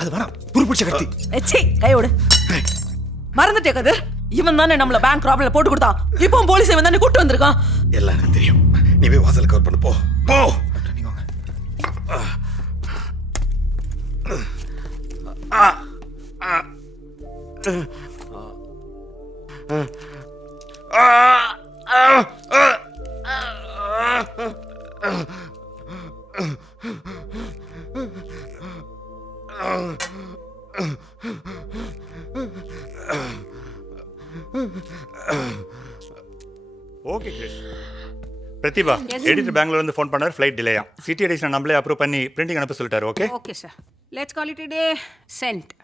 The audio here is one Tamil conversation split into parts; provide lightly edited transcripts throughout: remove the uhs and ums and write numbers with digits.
அது வேணாம், துருப்பிடிச்ச கத்தி. ச்சீ, கையோடு. மறந்துட்டே கதிர், இவன் தானே நம்மள பேங்க் ராபரில போட்டு கொடுத்தான். இப்போ போலீஸ் இவன் தானே கூட்டு வந்திருக்கான். எல்லாம் எனக்கு தெரியும். நீ போய் வாசல் கவர் பண்ணு, போ போ. நீங்க வாங்க. ஓகே கிரிஷ். பிரதிபா, எடிட்டர் பெங்களூர்ல இருந்து ஃபோன் பண்ணார், ஃப்ளைட் டிலேயா. சிட்டி எடிஷன் நம்மளே அப்ரூவ் பண்ணி பிரிண்டிங் அனுப்ப சொல்லிட்டாரு. Okay okay sir, let's call it today sent.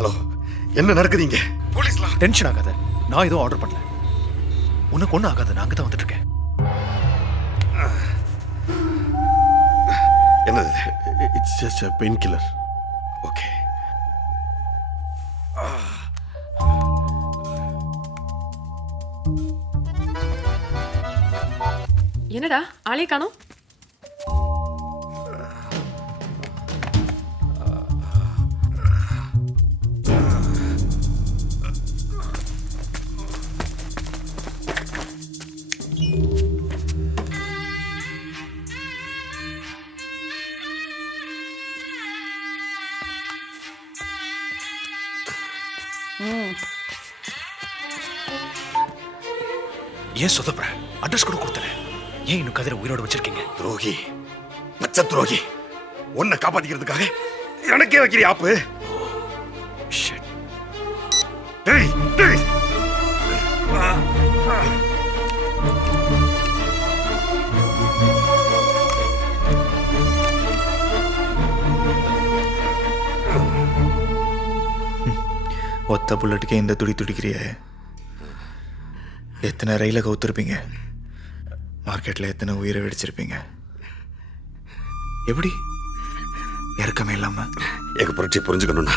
Hello, என்ன நடக்குதுங்க? போலீஸ்லாம் டென்ஷன் ஆகாத, நான் எதுவும் ஆர்டர் பண்ணல. உனக்கு ஒன்றும் ஆகாது, நான் அங்கே தான் வந்துட்டு இருக்கேன். என்னது? It's just a painkiller. Okay. என்னடா ஆளே காணோம்? ஏன் சொதப்புற? அட்ரஸ் கூட கொடுத்தேன். ஏன் இன்னும் கதிரை உயிரோடு வச்சிருக்கீங்க? துரோகி, பச்சை துரோகி. உன்னை காப்பாத்திக்கிறதுக்காக எனக்கே வைக்கிற ஆப்பு. Shit. டேய் டேய். ஒத்த புல்லட்டுக்கே இந்த துடி துடிக்கிறிய. எத்தனை ரயில கவுத்திருப்பீங்க, மார்க்கெட்ல எத்தனை உயிரை வெடிச்சிருப்பீங்க. எப்படி இறக்கமே இல்லாம? எங்க புரட்சியை புரிஞ்சுக்கணும்னா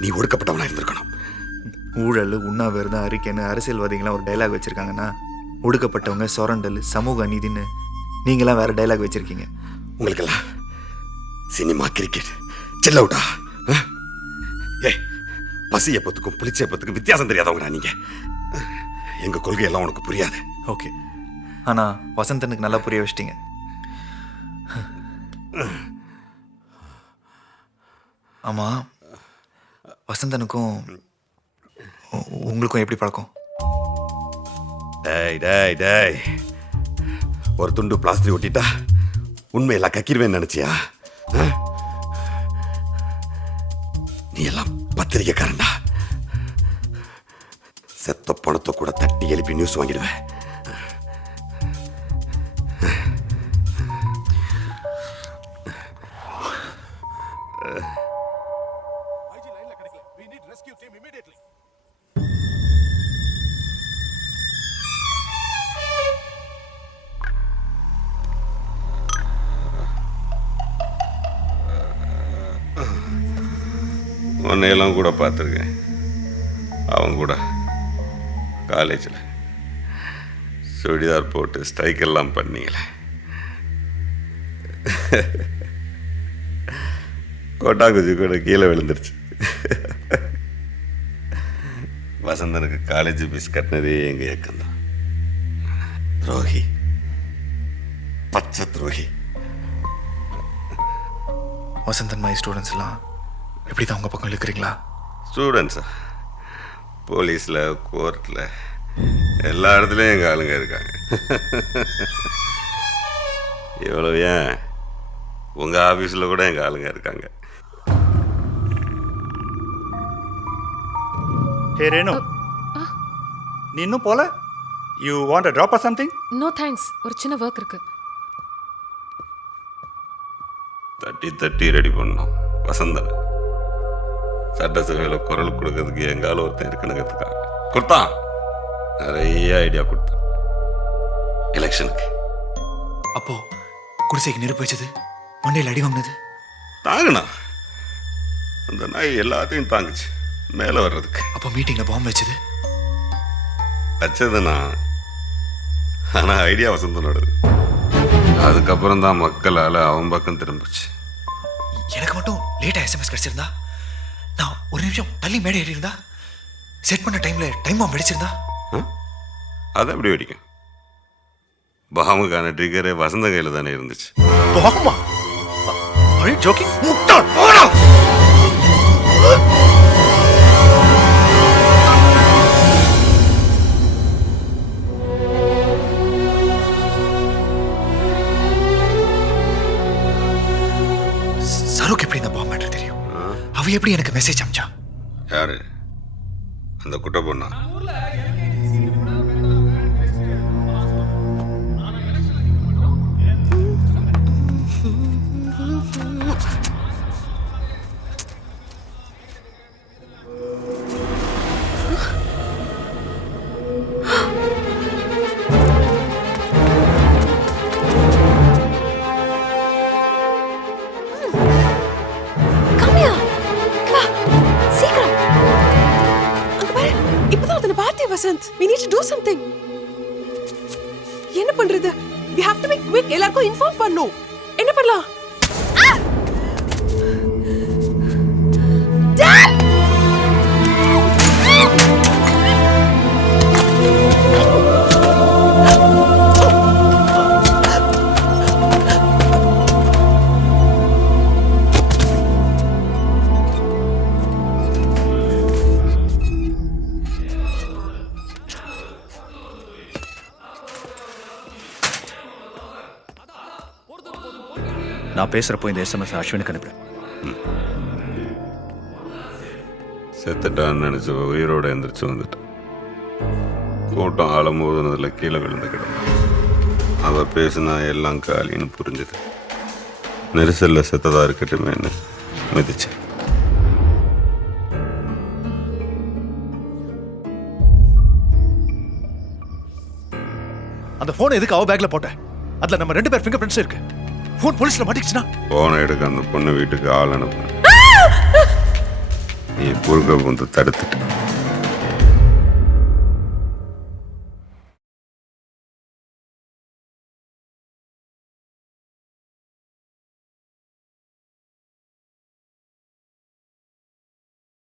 நீ ஒடுக்கப்பட்டவனா இருந்திருக்கணும். ஊழல், உண்ணாவிரதம், அறிக்கைன்னு அரசியல்வாதிகளாம் ஒரு டைலாக் வச்சிருக்காங்கன்னா, ஒடுக்கப்பட்டவங்க, சொரண்டல், சமூக அநீதின்னு நீங்களாம் வேற டைலாக் வச்சிருக்கீங்க. உங்களுக்கெல்லாம் சினிமா, கிரிக்கெட், சில் அவுட்டா? ஏய், பசி எப்பத்துக்கும் புளிச்ச எப்பத்துக்கும் வித்தியாசம் தெரியாதவங்கடா நீங்க. எங்க கொள்கையெல்லாம் உனக்கு புரியாது. ஓகே, ஆனா வசந்தனுக்கு நல்லா புரிய வச்சிட்டீங்க. ஆமா, வசந்தனுக்கும் உங்களுக்கும் எப்படி பழக்கம்? டேய் டேய் டேய், ஒரு துண்டு பிளாஸ்டிக் ஒட்டிட்டா உண்மையெல்லாம் கக்கிடுவேன்னு நினைச்சியா? நீ எல்லாம் பத்திரிக்கைக்காரன்டா. செத்த பணத்தை கூட தட்டி எழுப்பி நியூஸ் வாங்கிடுவேன். உன்னையெல்லாம் கூட பார்த்துருக்கேன். அவன் கூட காலேஜில் சுடிதார் போட்டு ஸ்ட்ரைக் எல்லாம் பண்ணீங்களே. கோட்டா குஜி கூட கீழே விழுந்துருச்சு. வசந்தனுக்கு காலேஜ் ஃபீஸ் கட்டினதே எங்கள் இயக்கம்தான். துரோகி, பச்சை துரோகி. வசந்தன் மாதிரி ஸ்டூடெண்ட்ஸ் எல்லாம் எப்படி தான் உங்க பக்கம் இருக்கிறீங்களா? ஸ்டூடெண்ட்ஸா? போலீஸில், கோர்ட்டில், எல்லா இடத்துலையும் எங்கள் ஆளுங்க இருக்காங்க. இவ்வளோ ஏன், உங்கள் ஆஃபீஸில் கூட எங்கள் ஆளுங்க இருக்காங்க. ஹே ரேணு, நீ இன்னும் போல? You want a drop or something? No thanks, ஒரு சின்ன ஒர்க் இருக்கு. தட்டி தட்டி ரெடி பண்ணோம் வசந்தன். சட்டசபையில் குரல் கொடுக்கறதுக்கு எங்கால ஒருத்தன் இருக்கணுங்கிறதுக்காக கொடுத்தான். நிறைய ஐடியா கொடுத்தான் எலெக்ஷனுக்கு. அப்போ குடிசைக்கு நெருப்பு வச்சது, மண்டையில் அடி வாங்கினது. தாங்கண்ணா, அந்த நாய் எல்லாத்தையும் தாங்குச்சு மேலே வர்றதுக்கு. அப்போ மீட்டிங்கில் பாம்பு வச்சது. வச்சதுண்ணா, ஆனால் ஐடியா வசந்தனோடது. அதுக்கப்புறம் தான் மக்களால் அவன் பக்கம் திரும்பிச்சு. எனக்கு மட்டும் லேட்டாக எஸ்எம்எஸ் கிடச்சிருந்தா, நான் ஒரு நிமிஷம் தள்ளி மேடை ஏறி இருந்தா, செட் பண்ண டைமில் டைம் பாம்பு வெடிச்சிருந்தா. அதை எப்படி வெடிக்கும்? பாமுக்கான ட்ரிகரே வசந்த கையில் தானே இருந்துச்சு. பாம்பா? Are you joking? முட்டாள், போடா! சருக்கு எப்படி இந்த பாம்பு மேட்டர் தெரியும்? அவ எப்படி எனக்கு மெசேஜ் அனுப்பிச்சா? யாரு? அந்த குட்டை பொண்ணா? Vasanth, we need to do something. என்ன பண்றது? We have to be quick. எல்லாருக்கும் இன்ஃபார்ம் பண்ணனும். என்ன பண்ணலாம்? நான் பேசுறப்போ இந்த எஸ்எம்எஸ் அஸ்வினுக்கு அனுப்புறேன். செத்துட்டான்னு நினைச்ச உயிரோட எந்திரிச்சு வந்துட்டான். கூட்டம் ஆழம்போதுனதுல கீழே விழுந்து கிடந்தான். அவ பேசுனா எல்லாம் காலின்னு புரிஞ்சுது. நெரிசல்ல செத்ததா இருக்கட்டுமேன்னு மிதிச்சேன். அந்த போன் எதுக்கு அவ பேக்ல போட்ட? அதுல நம்ம 2 பேர் ஃபிங்கர் பிரிண்ட்ஸ் இருக்கு. போன் போலீஸ்ல மாட்டிக்கிச்சுனா? போனை எடுக்க அந்த பொண்ணு வீட்டுக்கு ஆள் அனுப்புன. நீ குறுக்க வந்து தடுத்துட்ட.